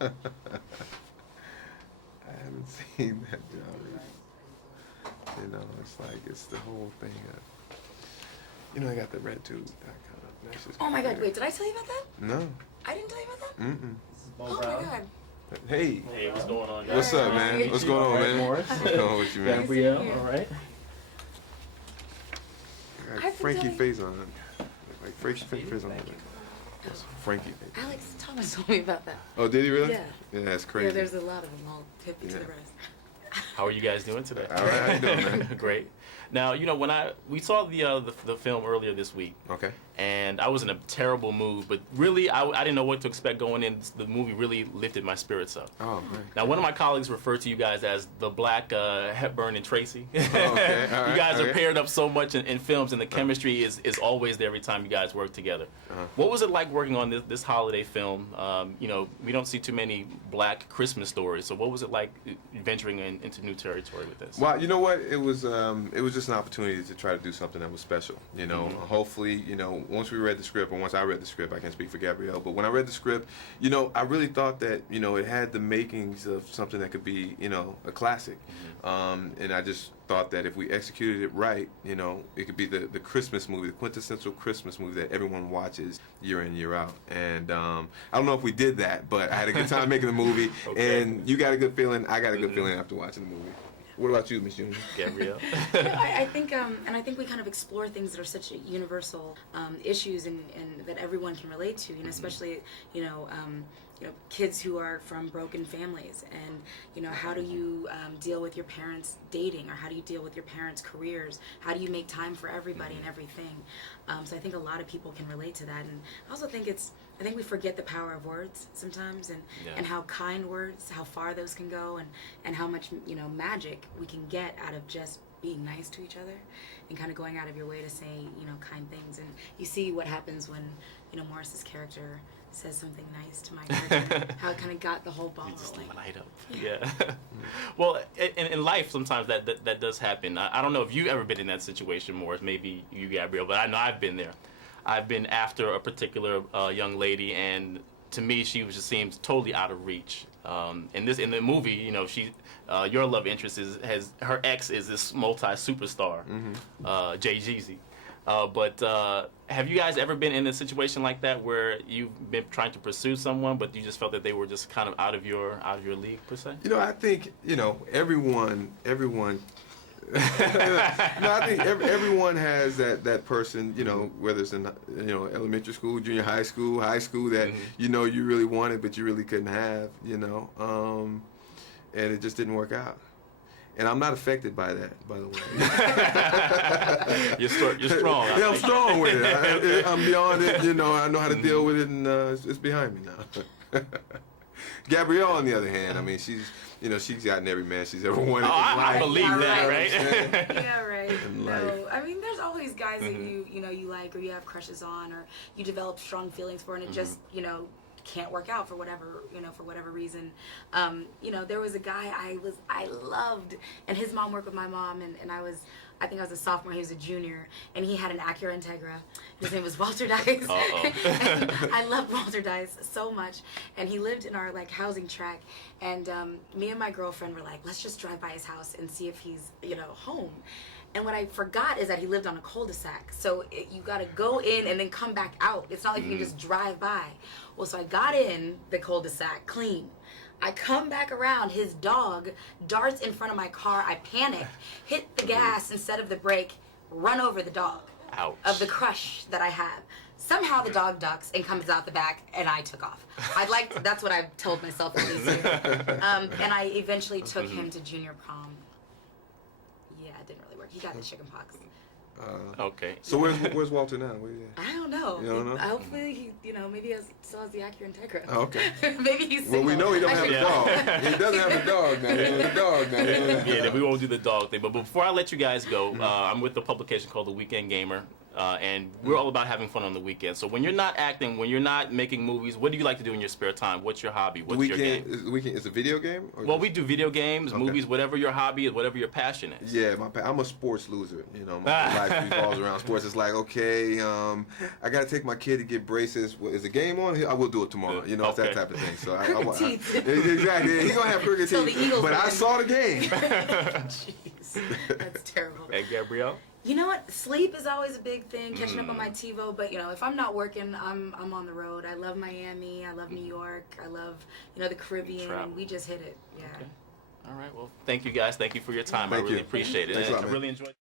I haven't seen that genre. You know, it's like it's the whole thing. You know, I got the RedTube.com. That's just Oh my God! Wait, did I tell you about that? No. I didn't tell you about that. This is Bo Oh my Brown. God! Hey. Hey, what's going on, guys? What's up, man? What's going on, man? Morris. What's going on with you, man? Gabrielle, you. all right. Got Frankie face on it. Like Frankie face on it. Thank you. Frankie face. Alex Thomas told me about that. Oh, did he really? Yeah. Yeah, that's crazy. Yeah, there's a lot of them. I'll tip you to the rest. How are you guys doing today? All right, how you doing, man? Great. Now, you know, when we saw the film earlier this week, Okay. and I was in a terrible mood, but really I didn't know what to expect going in. The movie really lifted my spirits up. Oh, man. Now, one of my colleagues referred to you guys as the Black Hepburn and Tracy. Oh, okay. All right. You guys are Okay. paired up so much in films, and the chemistry is always there every time you guys work together. What was it like working on this holiday film? You know, we don't see too many Black Christmas stories, so what was it like venturing into new territory with this? Well, you know what? It was just an opportunity to try to do something that was special. You know, hopefully, you know, once we read the script, or once I read the script, I can't speak for Gabrielle, but when I read the script, you know, I really thought that, you know, it had the makings of something that could be, you know, a classic. And I just thought that if we executed it right, you know, it could be the Christmas movie, the quintessential Christmas movie that everyone watches year in, year out. And I don't know if we did that, but I had a good time making the movie. Okay. And you got a good feeling, I got a good feeling after watching the movie. What about you, Miss Junior? Gabrielle? I think, and I think we kind of explore things that are such universal issues and that everyone can relate to. You know, especially you know, kids who are from broken families, and you know, how do you deal with your parents dating, or how do you deal with your parents' careers? How do you make time for everybody and everything? So I think a lot of people can relate to that, and I also think I think we forget the power of words sometimes, and how kind words, how far those can go, and how much, you know, magic we can get out of just being nice to each other and kind of going out of your way to say, you know, kind things. And you see what happens when, you know, Morris's character says something nice to my character, how it kind of got the whole ball rolling. Light up. Yeah. Well, in life, sometimes that does happen. I don't know if you've ever been in that situation, Morris, maybe you, Gabrielle, but I know I've been there. I've been after a particular young lady, and to me, she just seems totally out of reach. In the movie, you know, your love interest has her ex is this multi-superstar, Jay Jeezy. But have you guys ever been in a situation like that where you've been trying to pursue someone, but you just felt that they were just kind of out of your league per se? You know, I think, you know, everyone. No, I think everyone has that person, you know, whether it's in, you know, elementary school, junior high school, that you know you really wanted but you really couldn't have, you know, and it just didn't work out. And I'm not affected by that, by the way. You're strong. Yeah, I'm strong with it. I'm beyond it. You know, I know how to deal with it, and it's behind me now. Gabrielle, on the other hand, I mean, she's gotten every man she's ever wanted. I believe that, right? Yeah, right. No, I mean, there's always guys that you like, or you have crushes on, or you develop strong feelings for, and it just, you know, can't work out for whatever reason. You know, there was a guy I loved, and his mom worked with my mom, and I think I was a sophomore, he was a junior, and he had an Acura Integra. His name was Walter Dice. And I loved Walter Dice so much, and he lived in our like housing tract, and me and my girlfriend were like, let's just drive by his house and see if he's, you know, home. And what I forgot is that he lived on a cul-de-sac. So you got to go in and then come back out. It's not like you can just drive by. Well, so I got in the cul-de-sac clean. I come back around. His dog darts in front of my car. I panic, hit the gas instead of the brake, run over the dog. Ouch. Of the crush that I have. Somehow the dog ducks and comes out the back, and I took off. That's what I told myself at least. And I eventually took him to junior prom. Yeah, it didn't really work. He got the chicken pox. Okay. So where's Walter now? Where you at? I don't know. You don't know? Hopefully, he, you know, maybe he still has the Acura Integra. Oh, okay. Maybe he's single. Well, we know he don't have a dog. He doesn't have a dog now. He has a dog now. Yeah, we won't do the dog thing. But before I let you guys go, I'm with the publication called The Weekend Gamer. and we're all about having fun on the weekend. So when you're not acting, when you're not making movies, what do you like to do in your spare time? What's your hobby? What's your game? Is a video game? Or Well, we do video games, movies, whatever your hobby is, whatever your passion is. Yeah, I'm a sports loser. You know, my life revolves around sports. It's like, okay, I got to take my kid to get braces. Is the game on? I will do it tomorrow. You know, it's that type of thing. So exactly. He's gonna have crooked teeth. But I saw the game. Jeez, that's terrible. Hey, Gabrielle. You know what? Sleep is always a big thing. Catching up on my TiVo, but you know, if I'm not working, I'm on the road. I love Miami. I love New York. I love the Caribbean. And we just hit it. Yeah. Okay. All right. Well, thank you guys. Thank you for your time. I really appreciate it. Thanks a lot, I really enjoyed.